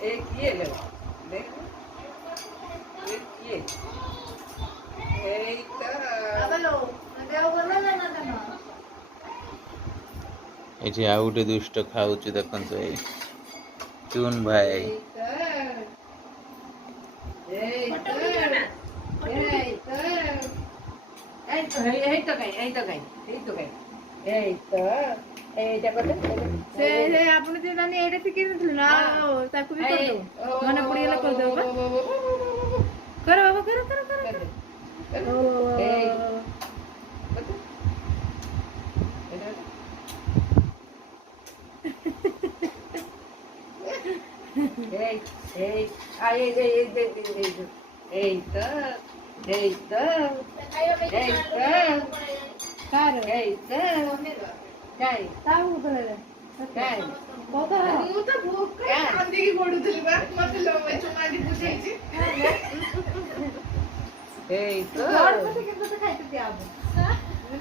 एक ये ले देख एक ये एक ଏଠି ଆଉ ଗୋଟେ ଦୁଷ୍ଟ ଖାଉଛି ଦେଖନ୍ତୁ ଏଇ ଚୁନ ଭାଇ ଆପଣ ଯେ ଜାଣି ଏଇଟା ଶିଖେଇ ନଥିଲୁ ନା ତାକୁ ବି କରିଦବ ମନେ ପଡିଗଲା କରିଦବ କର ବାବା କର କର କର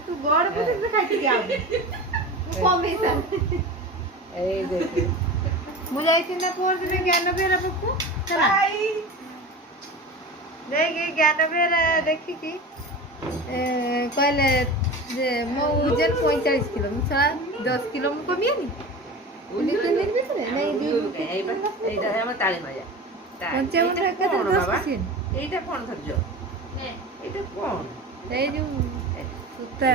ତୁ ଗଡ଼ ପଛେ ଖାଇକି ମୁଁ ଯାଇଥିଲି ନା ପହରଦିନ ଜ୍ଞାନ ବିହାର ପାଖକୁ ହେଲା ଯାଇକି ଜ୍ଞାନ ବିହାର ଦେଖିକି କହିଲେ ଯେ ମୋ ଓଜନ 45 କିଲୋ ମୁଁ 10 କିଲୋ ମୁଁ କମିଏନି এইটা কোন ধৈর্য এটা কোন এই যে সূতা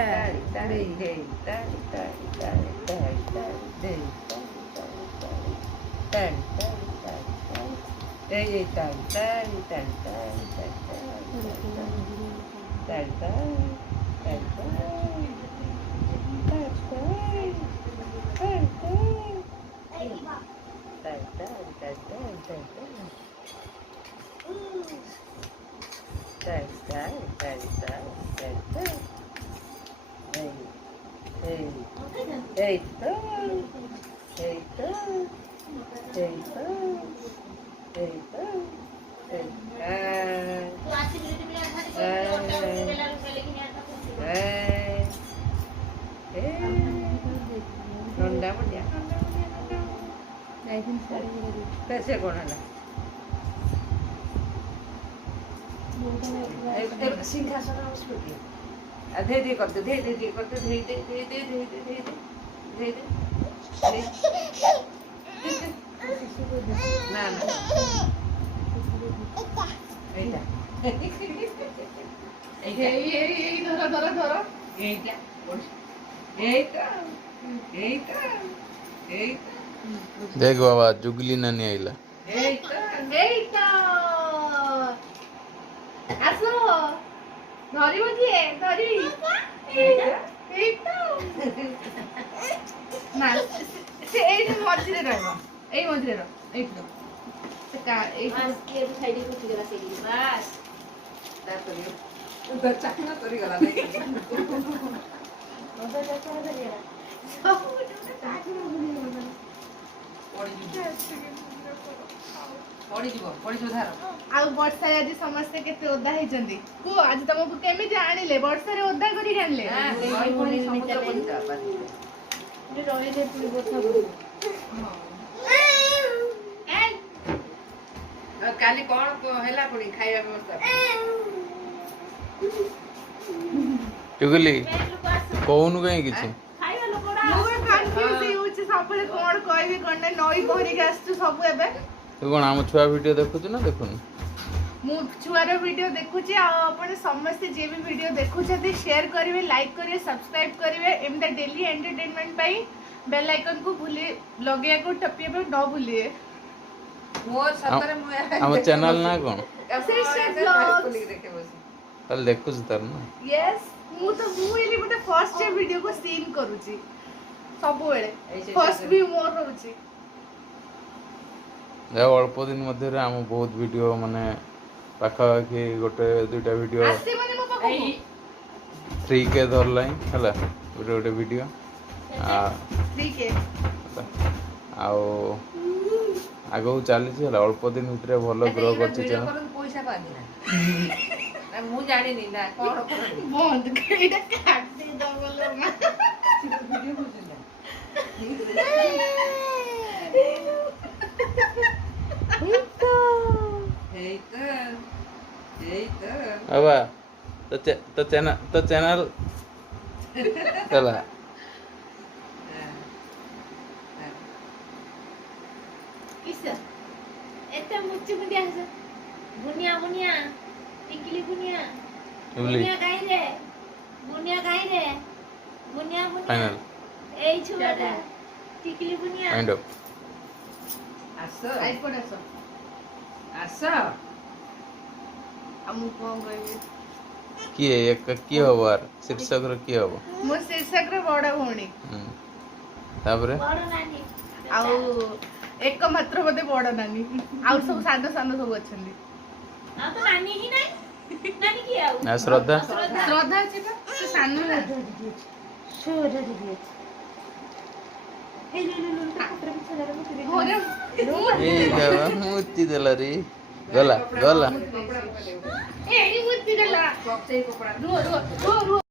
कैसे कौन है सिंहासन धीरे धीरे करते धीरे धीरे करते धीरे धीरे धीरे धीरे धीरे धीरे धीरे ना ना धरो धरो धरो देख बाबा जुगली नानी आइला ଆସ ଧରିବ କିଏ ଧରିବି ନା ସେ ଏଇଠି ମଝିରେ ରହିବ ଏଇ ମଝିରେ ରହ ଏଇଠି ରହ ଚାକିନା କରିଗଲା ଆଉ ବର୍ଷାରେ ଆଜି ସମସ୍ତେ କେତେ ଓଦା ହେଇଛନ୍ତି କୁହ ଆଜି ତମକୁ କେମିତି ଆଣିଲେ ବର୍ଷାରେ ଓଦା କରିକି ଆଣିଲେ କାଲି କଣ ହେଲା ପୁଣି ଖାଇବା ବ୍ୟବସ୍ଥା ଚୁଗୁଲି କହୁନୁ କାହିଁ କିଛି ସବୁବେଳେ କଣ କହିବି କଣ ନାହିଁ ନଈ ପହଁରିକି ଆସିଛୁ ସବୁ ଏବେ ତୁ କଣ ଆମ ଛୁଆ ଭିଡିଓ ଦେଖୁଛୁ ନା ଦେଖୁନୁ ମୁଁ ଛୁଆର ଭିଡିଓ ଦେଖୁଛି ଆଉ ଆପଣ ସମସ୍ତେ ଯିଏ ବି ଭିଡିଓ ଦେଖୁଛନ୍ତି ସେୟାର କରିବେ ଲାଇକ୍ କରିବେ ସବସ୍କ୍ରାଇବ କରିବେ ଏମିତି ଡେଲି ଏଣ୍ଟରଟେନମେଣ୍ଟ ପାଇଁ ବେଲ ଆଇକନ କୁ ଭୁଲି ଲଗେଇବାକୁ ଟପିବା ପାଇଁ ନ ଭୁଲିବେ ଆମ ଚ୍ୟାନେଲ ନା କଣ ତାହେଲେ ଦେଖୁଛୁ ତାର ନା ୟେସ୍ ମୁଁ ଏଲି ଗୋଟେ ଫର୍ଷ୍ଟ ଭିଡିଓ କୁ ସିନ୍ କରୁଛି ସବୁବେଳେ ଫର୍ଷ୍ଟ ବି ମୋର ରହୁଛି ଯାହା ଅଳ୍ପ ଦିନ ମଧ୍ୟରେ ଆମ ବହୁତ ଭିଡିଓ ମାନେ ପାଖାପାଖି ଗୋଟେ ଦୁଇଟା ଭିଡିଓ 3K ଧରିଲାଣି ହେଲା ଗୋଟେ ଗୋଟେ ଭିଡିଓ ଆଉ ଆଗକୁ ଚାଲିଛି ହେଲା ଅଳ୍ପ ଦିନ ଭିତରେ ଭଲ ଗ୍ରୋ କରୁଛି ପଇସା ପାଆନ୍ତି ନା ମୁଁ ଜାଣିନି ନା କଣ କରନ୍ତି ବନ୍ଦ ଏଇଟା କାଟି ଦବ ଭିଡିଓ କରୁଛନ୍ତି बाबा तो चैनल चला किस एते मुच्ची मुंडिया है बुनिया बुनिया टिकली बुनिया इमली बुनिया गाई रे बुनिया बुनिया फाइनल এই ছুয়াটা টিকলি বুনিয়া माइंड अप ଆସ ଆଇପଡ ଆସ ଆସ ଆମକୁ କଣ କହିବି किए एक की हबो यार शीर्षक रो की हबो ମୋ ଶୀର୍ଷକରେ ବଡ ଭଉଣୀ तापरे ବଡ ନାନୀ ଆଉ एकमात्र ବୋଧେ ବଡ ନାନୀ ଆଉ ସବୁ ସାନ ସାନ ସବୁ ଅଛନ୍ତି ଆଉ ତ ନାନୀ ହିଁ ନାହିଁ ନାନୀ କି ଆଉ आ श्रद्धा ଶ୍ରଦ୍ଧା ଅଛି ତ ସେ ସାନ ନାନୀ ଘରେ ए गावा मुत्ती देला रे गला गला ଏଇ ମୁତି ଦେଲା କପଡ଼େ କପଡ଼ା ରୁହ ରୁହ ରୁହ ରୁହ